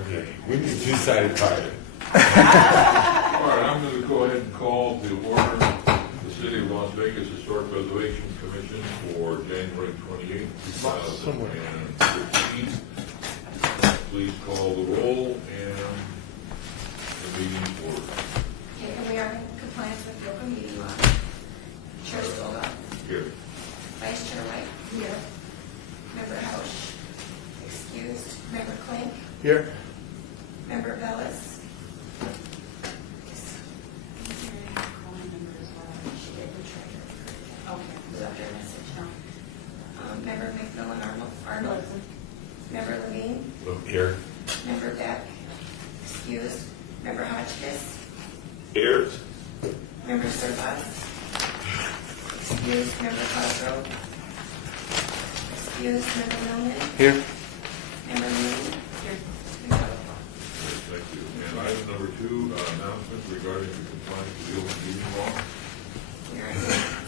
Okay, we need a two-sided target. All right, I'm going to go ahead and call to order the City of Las Vegas Historic Preservation Commission for January 28th, 2015. Please call the roll and the meeting order. Okay, and we are in compliance with the open meeting law. Chair Stola. Here. Vice Chair White. Here. Member Hausch. Excused. Member Klink. Here. Member Bellis. She did the treasurer. Okay. Left her a message. Member McMillan Arnold. Member Levine. Here. Member Beck. Excused. Member Hotchkiss. Here. Member Surbass. Excused. Member Cosgrove. Excused. Member Millman. Here. Member Moon. Here. Thank you. And item number 2, announcements regarding the compliance with the open meeting law.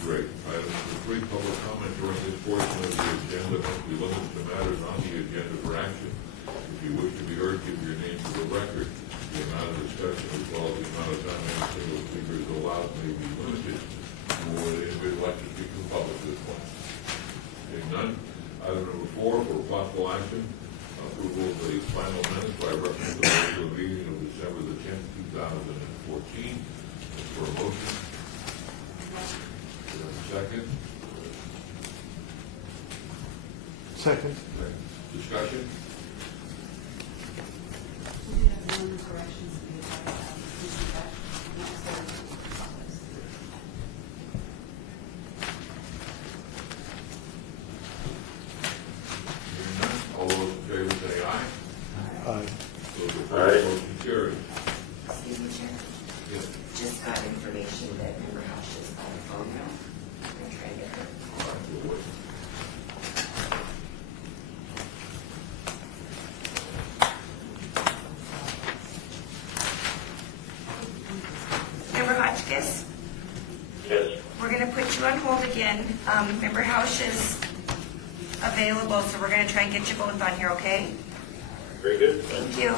Great. Item number 3, public comment during this portion of the agenda must be limited to matters on the agenda for action. If you wish to be heard, give your name to the record. The amount of discussion as well as the amount of time any single speaker is allowed may be limited to what the individual like to speak to the public at this point. Seeing none. Item number 4, for possible action, approval of the final minutes by reference to the regular meeting of December the 10th, 2014. For a motion. Second. Second. Discussion. We have one corrections to be applied. Hearing none, all those in favor say aye. Aye. Those opposed, motion carries. Excuse me, Chair. Yes. Just got information that Member Hausch is on the phone now. I'm going to try to get her. All right, we'll wait. Member Hotchkiss? Yes. We're going to put you on hold again. Member Hausch is available, so we're going to try and get you both on here, okay? Very good. Thank you.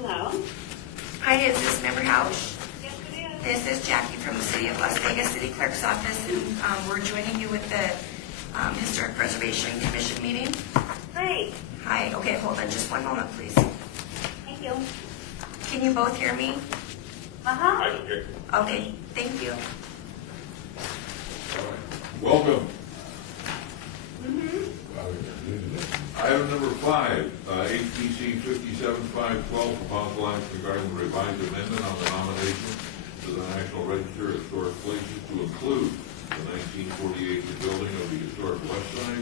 Hello? Hi, is this Member Hausch? Yes, it is. This is Jackie from the City of Las Vegas City Clerk's office, and we're joining you with the Historic Preservation Commission meeting. Great. Hi, okay, hold on just one moment, please. Thank you. Can you both hear me? Uh-huh. Okay, thank you. All right. Welcome. Item number 5, HPC 57512, for possible action regarding the revised amendment on the nomination to the National Register of Historic Places to include the 1948 rebuilding of the historic West Side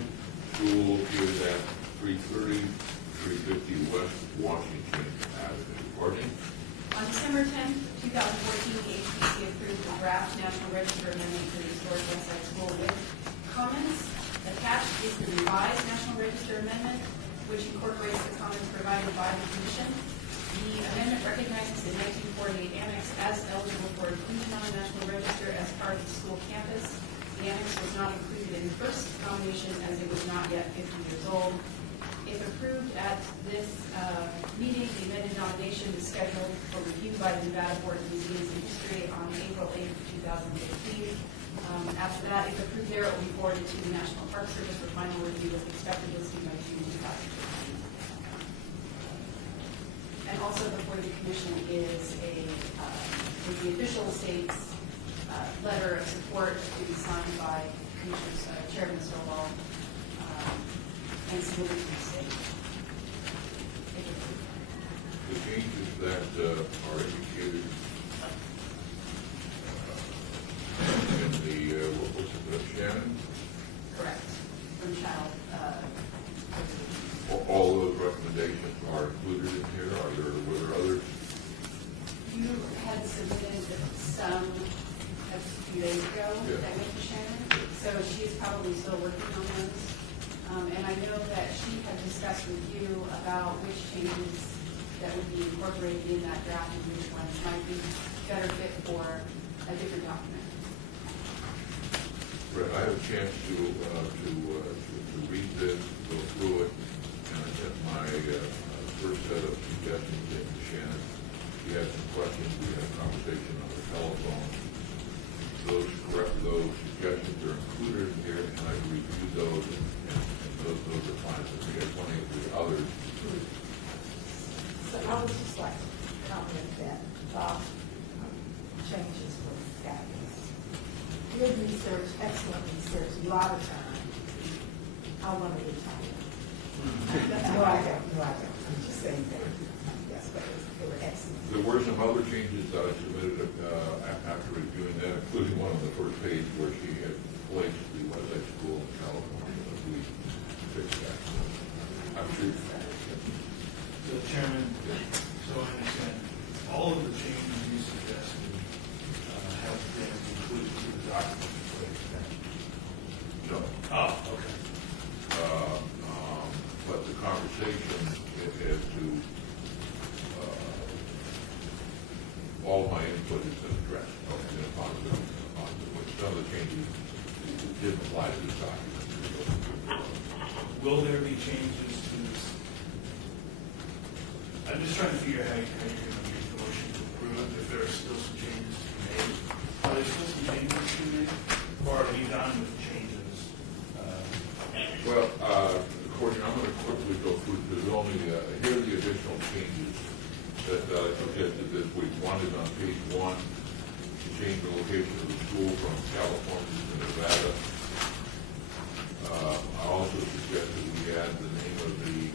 School located at 330, 350 West Washington Avenue. Courtney? On December 10th, 2014, the HPC approved the draft National Register amendment to the historic West Side School with comments. Attached is the revised National Register amendment, which incorporates the comments provided by the Commission. The amendment recognizes the 1948 annex as eligible for inclusion on the National Register as part of the school campus. The annex was not included in the first nomination as it was not yet 50 years old. If approved at this meeting, the amended nomination is scheduled for review by the Nevada Board of Museums and History on April 8th, 2015. After that, if approved there, it will be forwarded to the National Park Service for final review with expected listing by June 2015. And also before the Commission is the official state's letter of support to be signed by Commissioners Chairman Stovall and submitted to the state. If approved. The changes that are indicated in the, what was it, Shannon? Correct. From child. All those recommendations are included in here. Were there others? You had submitted some a few days ago, Yeah. that Mr. Shannon, so she's probably still working on those. And I know that she had discussed with you about which changes that would be incorporated in that draft and which ones chance to read this, go through it, and I sent my first set of suggestions in to Shannon. She had some questions. We had a conversation on the telephone. Those suggestions are included in here, and I reviewed those, and those are fine. So we have plenty of the others. So I would just like to comment that changes were fabulous. Good research, excellent research, a lot of time. I want to retire. No, I don't. I'm just saying that. Yes, but they were excellent. There were some other changes that I submitted after reviewing that, including one on the first page where she had placed the Westside School in California. We fixed that. I'm sure. So Chairman, so I understand, all of the changes you suggested have been included in the document. No. Oh, okay. But the conversation as to all my input has been addressed in a positive way. Some of the changes didn't apply to this document. Will there be changes to this? I'm just trying to figure out how you're going to make the motion to approve it, if there are still some changes to be made. Are there still some changes to be made? Or are we done with the changes? Well, Courtney, I'm going to quickly go through, because only, here are the additional changes that I suggested this week. One is on page 1, to change the location of the school from California to Nevada. I also suggested we add the name of the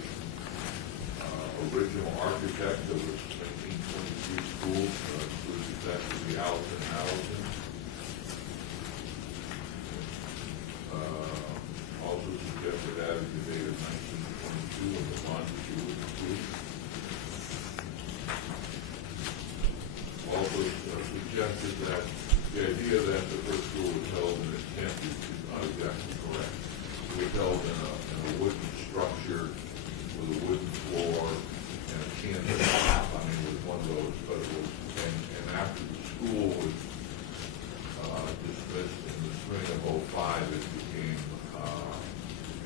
original architect of the 1923 school, that would be Allison. Also suggested adding the date of 1922 and the bond that you would approve. Also suggested that the idea that the first school was held in a tent is not exactly correct. It was held in a wooden structure with a wooden floor and a canvas top. I mean, it was one of those, but it was, and after the school was dismissed in the spring of 05, it became,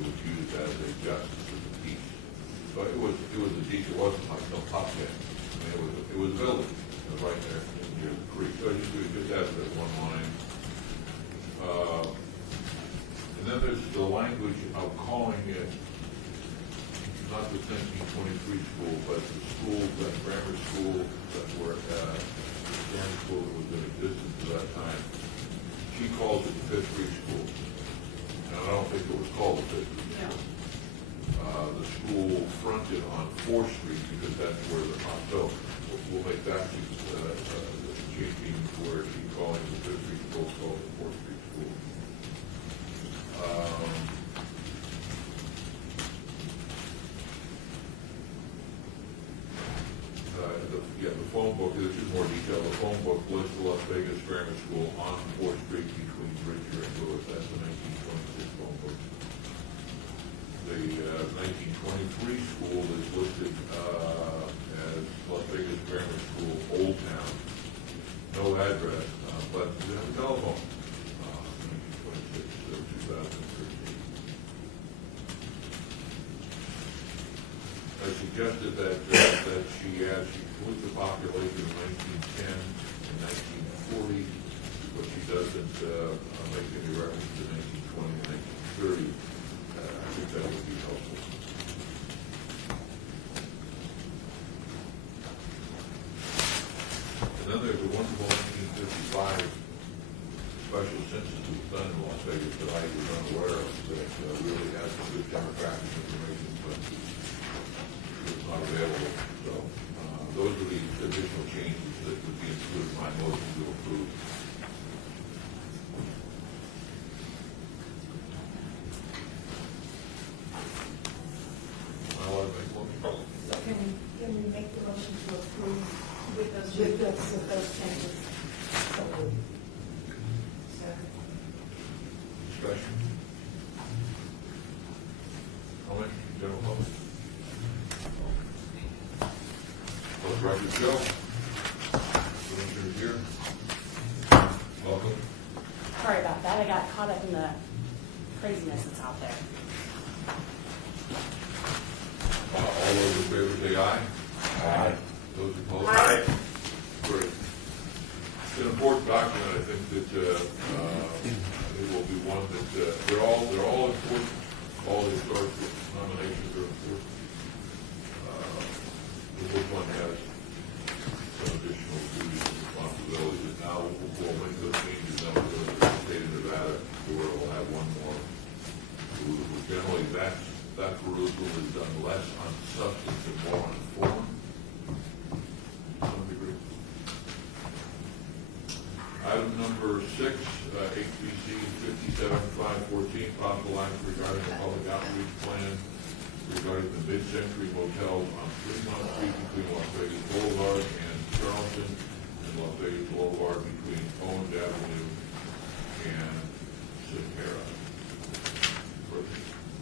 it was used as a justice of the peace. But it was a deep, it wasn't like no top ten. I mean, it was a building, right there near the creek. So you just added that one line. And then there's the language of calling it not the 1923 school, but the school, that grammar school that were grammar school that was in existence at that time. She calls it the Fifth Street School. And I don't think it was called the Fifth Street School. The school fronted on 4th Street because that's where the so we'll make that changing where she calling the Fifth Street School called the 4th Street School. The phone book, this is more detailed. The phone book lists the Las Vegas Grammar School on 4th Street between Bridger and Lewis. That's the 1926 phone book. The 1923 school is listed as Las Vegas Grammar School, Old Town. No address, but we have a telephone. 1926 to 2013. I suggested that she includes the population of 1910 and 1940, but she doesn't make any reference to 1920 and 1930. I think that would be helpful. And then there's a wonderful 1955 special census that was done in Las Vegas that I was unaware of that really has some good demographic information, but it's not available. So those are the additional changes that would be included in my motion to approve. So can we make the motion to approve With those with changes. those changes? So moved. Discussion? Comment, general public? Let the record show. Commissioners here. Welcome. Sorry about that. I got caught up in the craziness that's out there. All those in favor say aye. Aye. Those opposed? Aye. Great. It's an important document. I think that it will be one that they're all important. All the historic nominations are important. This one has some additional duties and responsibilities, and now we'll make those changes. Then we'll go to the state of Nevada, where we'll have one more perusal. Generally, that perusal is done less on substance and more on form, to some degree. Item number 6, HBC 57514, possible action regarding the public outreach plan regarding the mid-century motels on Fremont Street between Las Vegas Boulevard and Charleston, and Las Vegas Boulevard between Owens Avenue and Sahara.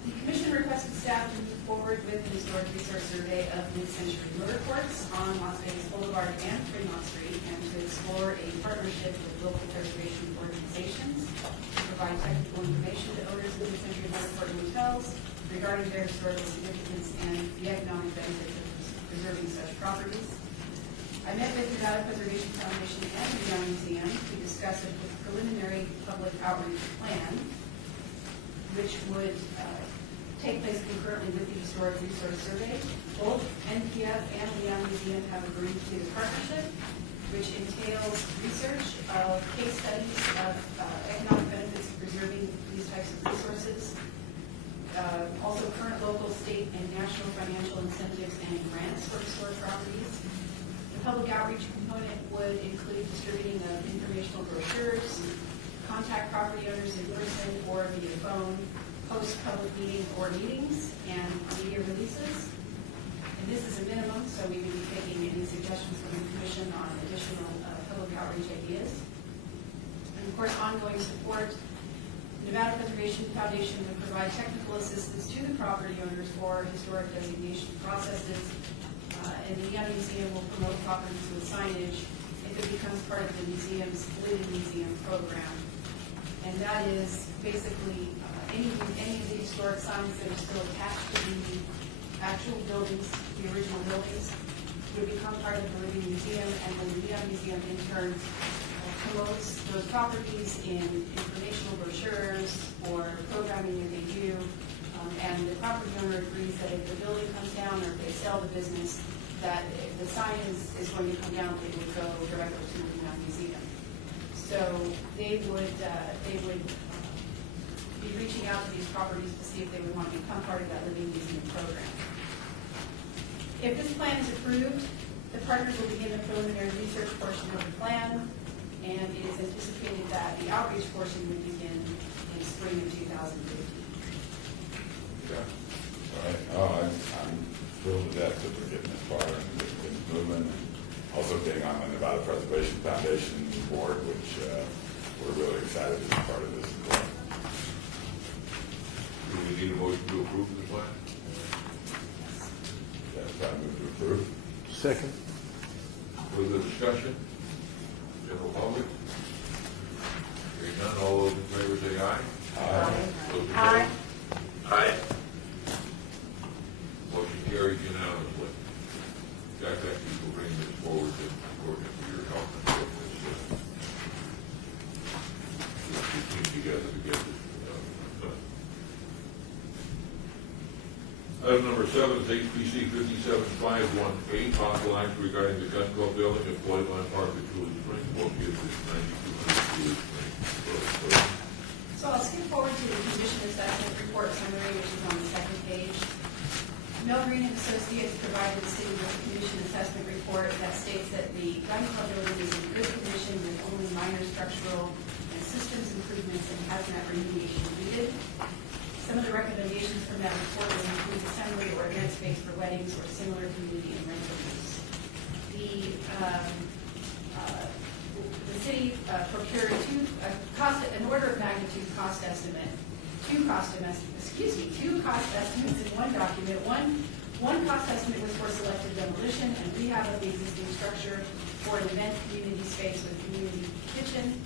The commission requested staff to move forward with the historic resource survey of mid-century motor courts on Las Vegas Boulevard and Fremont Street, and to explore a partnership with local preservation organizations to provide technical information to owners of mid-century motor court motels regarding their historical significance and the economic benefits of preserving such properties. I met with the Nevada Preservation Foundation and the Young Museum to discuss a preliminary public outreach plan, which would take place concurrently with the historic resource survey. Both NPF and the Young Museum have agreed to the partnership, which entails research of case studies of economic benefits of preserving these types of resources, also current local, state, and national financial incentives and grants for historic properties. The public outreach component would include distributing of informational brochures, contact property owners in person or via phone, post public meeting or meetings, and media releases. And this is a minimum, so we would be taking any suggestions from the commission on additional public outreach ideas. And of course, ongoing support. Nevada Preservation Foundation would provide technical assistance to the property owners for historic designation processes, and the Young Museum will promote properties with signage if it becomes part of the museum's Living Museum program. And that is basically any of the historic signs that are still attached to the actual buildings, the original buildings, would become part of the Living Museum, and then the Young Museum in turn promotes those properties in informational brochures or programming that they do, and the property owner agrees that if the building comes down or if they sell the business, that if the sign is going to come down, they would go directly to the Young Museum. So they would be reaching out to these properties to see if they would want to become part of that Living Museum program. If this plan is approved, the partners will begin the preliminary research portion of the plan, and it is anticipated that the outreach portion would begin in spring of 2015. Yeah. All right. I'm thrilled to death that we're getting this far and getting moving. Also being on the Nevada Preservation Foundation board, which we're really excited to be part of this as well. Do we need a motion to approve the plan? Yes, I move to approve. Second. Further discussion? General public? Hearing none, all those in favor say aye. Aye. Those opposed? Aye. Aye. Motion carries unanimously. Jack, thank you for bringing this forward and working for your help and getting this team together to get this done. Item number 7 is HPC 57518, possible action regarding the gun club building at Floyd Line Park at Coolidge Springs, located at 9200 Coolidge Springs. So I'll skip forward to the condition assessment report summary, which is on the second page. Mel Green and Associates provided the city with a condition assessment report that states that the gun club building is in good condition with only minor structural and systems improvements and hazmat remediation needed. Some of the recommendations from that report will include assembly or event space for weddings or similar community and rental use. The city procured an order of magnitude cost estimate, two cost estimates in one document. One cost estimate was for selective demolition and rehab of the existing structure for an event community space with community kitchen.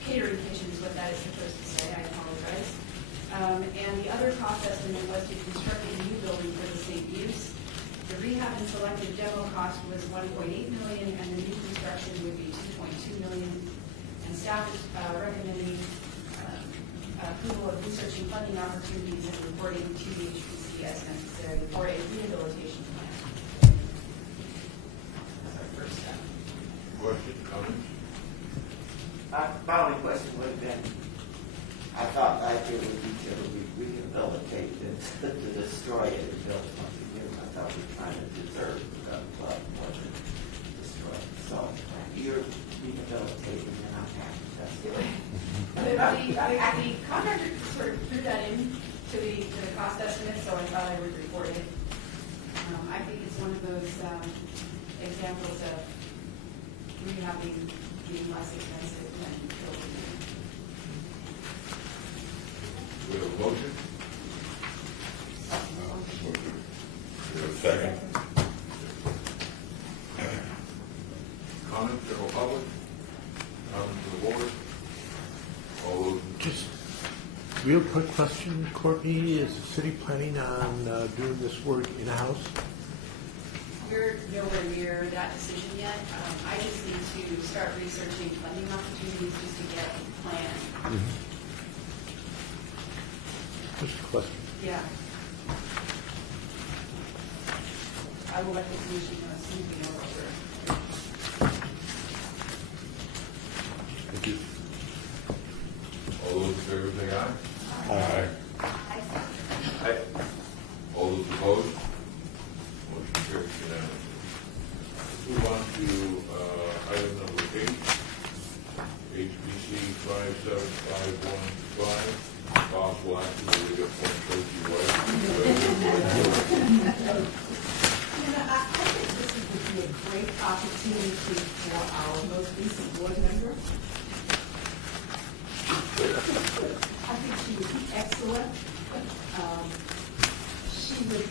Catering kitchen is what that is supposed to say, I apologize. And the other cost estimate was to construct a new building for the same use. The rehab and selected demo cost was $1.8 million, and the new construction would be $2.2 million. And staff is recommending approval of researching funding opportunities and reporting to the HPC as necessary for a rehabilitation plan. That's our first step. Questions, comments? My only question would have been, I thought the idea would be to rehabilitate it, to destroy it and build it once again. I thought we were trying to preserve the flood more than destroy it. So you're rehabilitating and I'm happy. That's good. The contractor sort of threw that in to the cost estimate, so I thought I would report it. I think it's one of those examples of rehabbing being less expensive than building. We have a motion? We have a second? Comments, general public? Comments from the board? All those, Just real quick question, Courtney, is the city planning on doing this work in-house? We're nowhere near that decision yet. I just need to start researching funding opportunities just to get a plan. Just a question. Yeah. I will let the commission know as soon as we know what we're. Thank you. all those in favor say aye. Aye. Aye. All those opposed? Motion carries unanimously. Let's move on to item number 8, HBC 57515, possible action to reappoint Tracy White. I think this would be a great opportunity for our most recent board member. I think she would be excellent. She would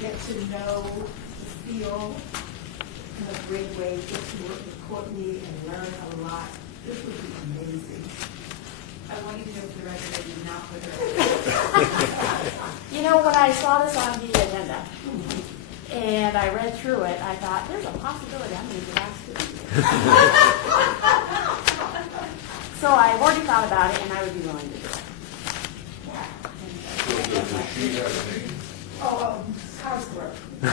get to know the field in a great way, get to work with Courtney and learn a lot. This would be amazing. I want you to know for the record that you did not put her. You know, when I saw this on the agenda and I read through it, I thought, there's a possibility I'm going to get asked to do this. So I've already thought about it and I would be willing to do it. So does she have a name? Cosgrove. So is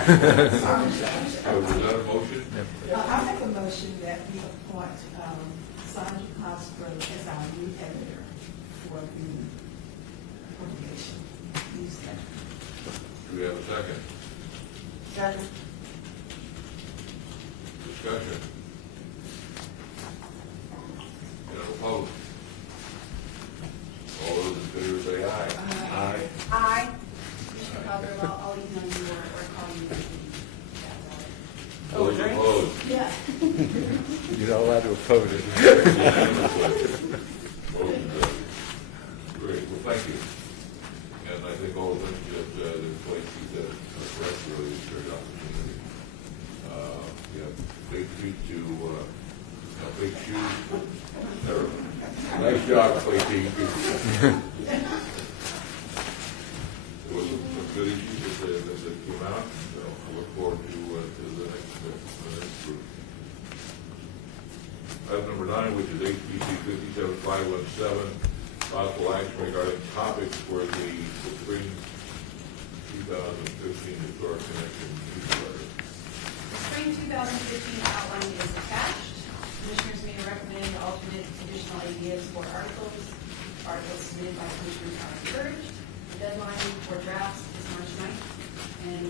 that a motion? I make a motion that we appoint Sandra Cosgrove as our new editor for the publication newsletter. Do we have a second? Second. Discussion? General public? All those in favor say aye. Aye. Aye. Commissioner Calder, I'll email you or call you. Those opposed? Yeah. You're not allowed to oppose it. Motion carries. Great, well, thank you. And I think all the things that the places that are correct really is a great opportunity. Yeah, big feet to, big shoes. Terrible. Nice job, Clay team. There was some good issues that came out, so I look forward to the next group. Item number 9, which is HBC 57517, possible action regarding topics for the spring 2015 Historic Connection newsletter. Spring 2015 outline is attached. Commissioners may recommend alternate additional ideas for articles. Articles submitted by commissioners are encouraged. The deadline for drafts is March 9th, and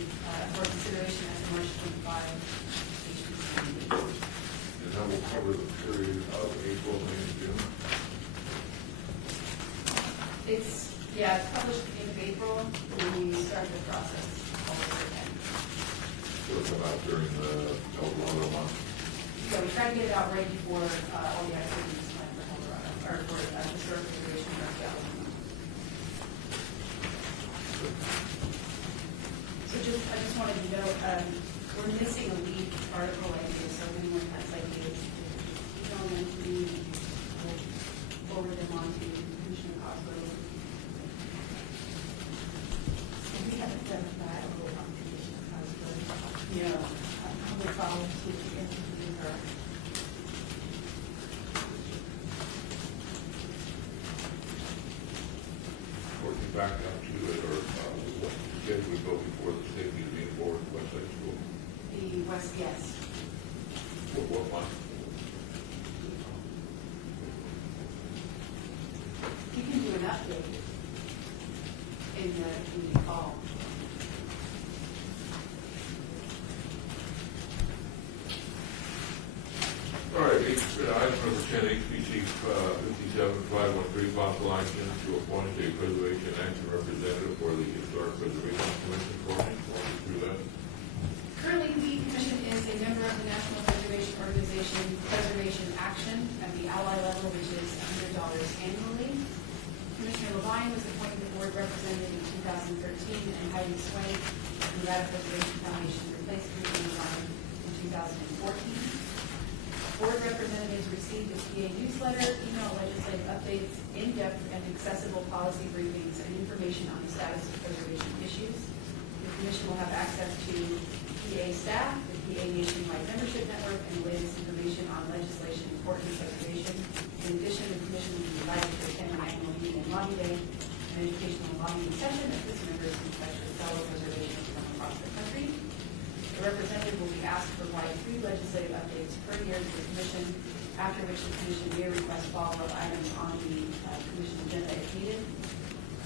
for consideration at the March 25 HPC meeting. And that will cover the period of April, May, and June. It's published at the end of April, and we start the process all over again. So it'll come out during the Eldorado month. So we try to get it out right before all the activities planned for Eldorado, or for historic preservation or archaeology. So I just wanted to note, we're missing a lead article idea, so if anyone has ideas, email them to me, we'll forward them on to Commissioner Cosgrove. to interview her. Working back up to it, or what did we go before the state meeting board, Westside School? The West, yes. What month? You can do an update in the fall. All right, item number 10, HPC 57513, possible action to appoint a preservation action representative for the Historic Preservation Commission. Courtney, walk us through that. Currently, the commission is a member of the National Preservation Organization Preservation Action at the ally level, which is $100 annually. Commissioner Levine was appointed the board representative in 2013, and Heidi Swank of the Nevada Preservation Foundation replaced Commissioner Levine in 2014. Board representatives received a PA newsletter, email legislative updates, in-depth and accessible policy briefings, and information on the status of preservation issues. The commission will have access to PA staff, the PA nationwide membership network, and the latest information on legislation important to preservation. In addition, the commission will be invited to attend an annual meeting in Lobby Day, an educational lobbying session that puts members in touch with fellow preservationists from across the country. The representative will be asked to provide 3 legislative updates per year to the commission, after which the commission may request follow-up items on the commission agenda if needed.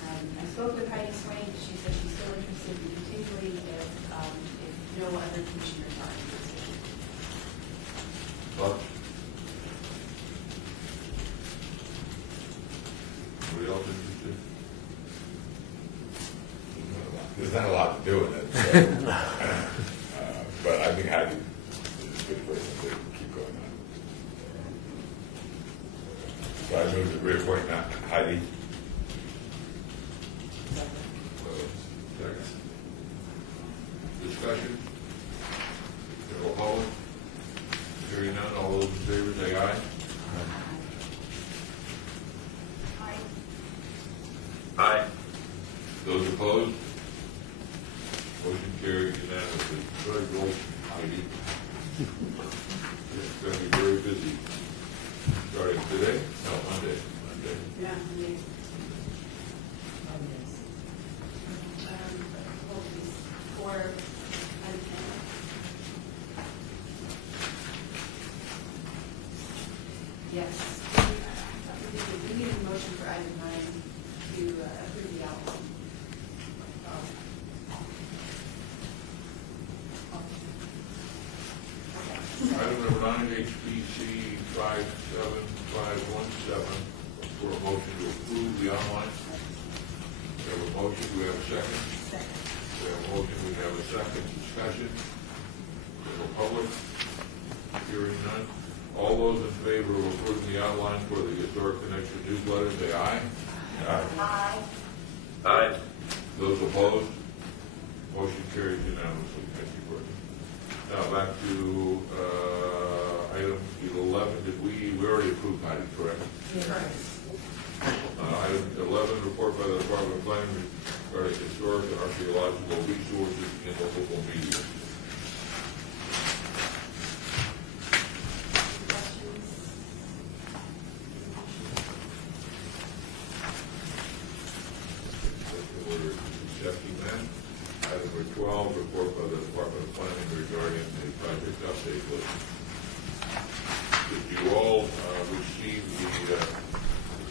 I spoke with Heidi Swain. She said she's still interested in continuing if no other commissioners are interested. Thoughts? Anybody else interested? There's not a lot to do in it, so, but I think Heidi is a good person to keep going on. So I move to reappoint Heidi. Second. Discussion? Roll call. Hearing none, all those in favor say aye. Aye. Those opposed? Motion carries unanimously. Very good, Heidi. It's going to be very busy. Starting today? No, Monday. Yeah. For item 10. Yes. We need a motion for item 9 to approve the outline. Item number 9, HPC 57517, for a motion to approve the online. We have a motion, do we have a second? Second. We have a motion, we have a second. Discussion? General public? Hearing none. All those in favor of approving the outline for the Historic Connection newsletter, say aye. Aye. Aye. Those opposed? Motion carries unanimously. Thank you, Courtney. Now back to item 11. Did we already approved Heidi, correct? Item 11, report by the Department of Planning regarding historic and archaeological resources in the local media. Questions? Order accepting that. Item number 12, report by the Department of Planning regarding the project update list. Did you all receive the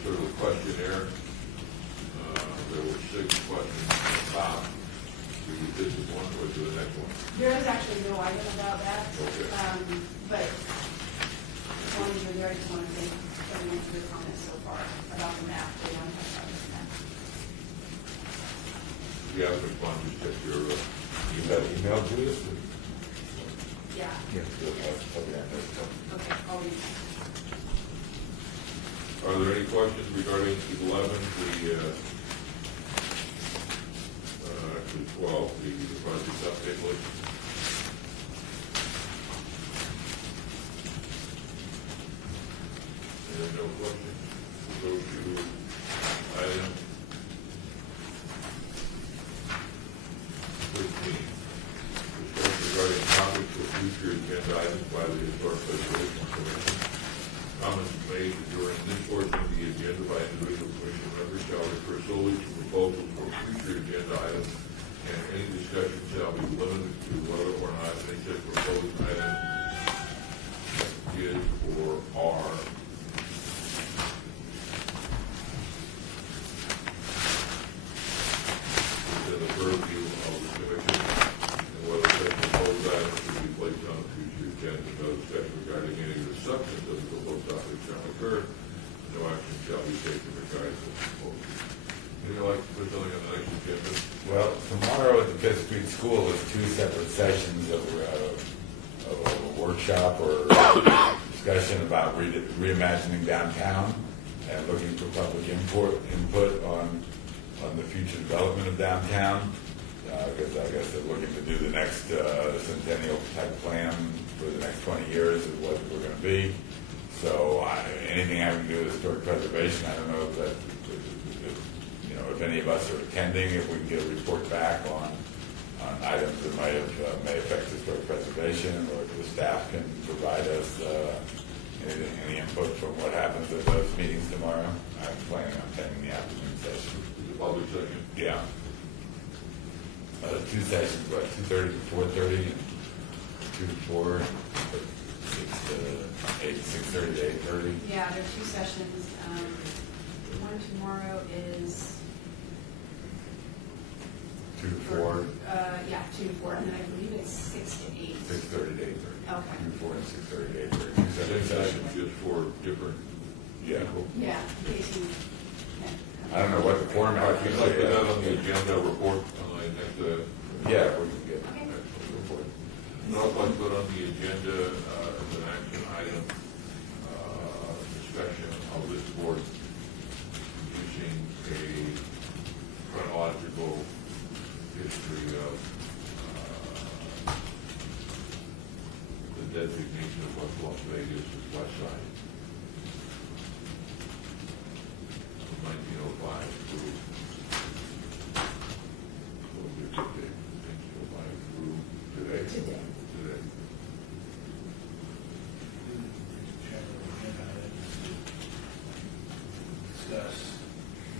sort of questionnaire? There were 6 questions at the top. Did we do this one or do the next one? There is actually no item about that. Okay. But as long as you're there, I just want to thank everyone for their comments so far about the map. They don't have about this map. If you have responded, check your, You got email to us? Yeah. Okay, I'll read that. are there any questions regarding 11, actually 12, the project update list? There are no questions. We'll go to item 13. Discussion regarding topics for future agenda guidance by the Historic Preservation Commission. Comments made during this portion of the agenda by individual commission members shall refer solely to proposals for future agenda items, and any discussion shall be limited to whether or not any such proposed item is or are within the purview of the commission, and whether such proposed items should be placed on a future agenda. No discussion regarding any of the substance of the proposed topic shall occur. No action shall be taken regarding the proposal. Would you like to put something on the next agenda? Well, tomorrow at the Fifth Street School is 2 separate sessions of a workshop or discussion about reimagining downtown and looking for public input on the future development of downtown. Because I guess they're looking to do the next centennial type plan for the next 20 years is what we're going to be. So anything having to do with historic preservation, I don't know if that, if any of us are attending, if we can get a report back on items that may affect historic preservation, or if the staff can provide us any input from what happens at those meetings tomorrow. I'm planning on attending the afternoon session. The public session? Yeah. 2 sessions, what, 2:30 to 4:30, and 2 to 4, 6 to 8, 6:30 to 8:30. Yeah, there are 2 sessions. One tomorrow is 2 to 4. Yeah, 2 to 4, and then I believe it's 6 to 8. 6:30 to 8:30. Okay. 2 to 4 and 6:30 to 8:30. Same session, just for different Yeah. people. Yeah, in case you can. I don't know what the All format right, is. we'd like to put that on the agenda report on the next, Yeah, we can get next report. And I'd like to put on the agenda as an action item, discussion of this board using a chronological history of the designation of West Las Vegas as West Side. From 1905 through 1905 through today. Today. Today.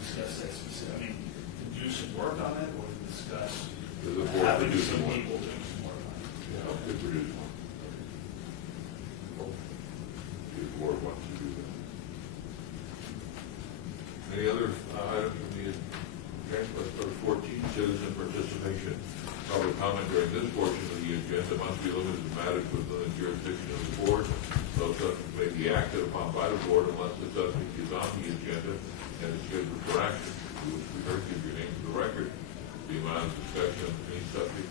Discuss that specific, I mean, to do some work on it, or to discuss The board to having do some some work. people doing some work on it. Yeah, I'll produce one. If the board wants to do that. Any other items from the, okay, let's go to 14, citizen participation. Public comment during this portion of the agenda must be limited to matters within the jurisdiction of the board. No subject may be acted upon by the board unless the subject is on the agenda and is scheduled for action. You would prefer to give your name to the record. The amount of discussion on any subject,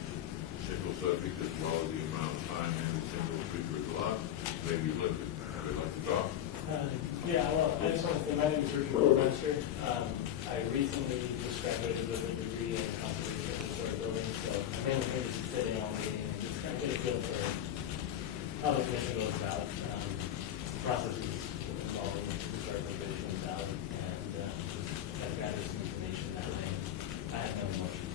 single subject, as well as the amount of time any single speaker is allowed, may be limited. I'd like to talk. Yeah, well, I just want to say, my name is Richard Burmeister. I recently just graduated with a degree in conservation of historic buildings, so I'm mainly here to sit in on meeting and just kind of get a feel for how the commission goes about processes involving historic preservation and about, and just kind of gather some information that way. I have no emotions.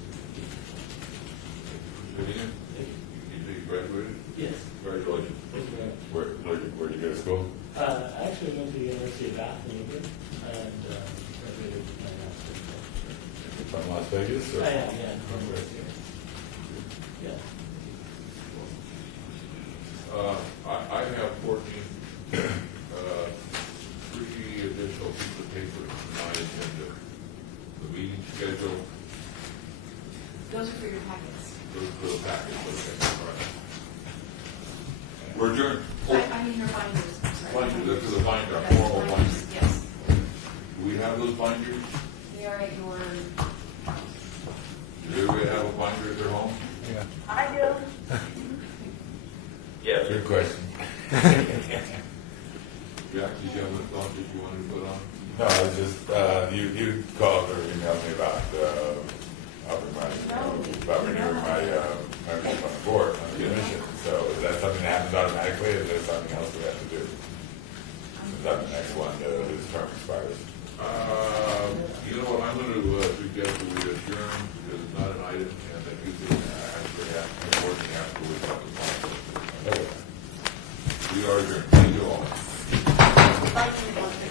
Sitting in? You say you graduated? Yes. Congratulations. Thank you very much. Where'd you go to school? I actually went to the University of Bath in England and graduated with my master's. From Las Vegas? Or? I am, yeah. From University. Yeah. I have 14, 3 additional pieces of paper in my agenda. The meeting schedule, Those are for your packets. those for the packet, okay, all right. We're adjourned. I mean your binders, I'm sorry. Binders, that's for the binder, That's formal binders, binders. yes. Do we have those binders? They are at your, Does everybody have a binder at their home? I do. Yes. Good question. Jack, did you have a thought that you wanted to put on? No, I was just, you called or emailed me about, renewing my membership on the board, on the commission. So is that something that happens automatically, or is there something else we have to do? Is that the next one, whose term expires? You know what, I'm going to suggest that we adjourn, because it's not an item, and that you can actually ask the board afterwards about the process. Okay. We are adjourned. Thank you all. Thank you,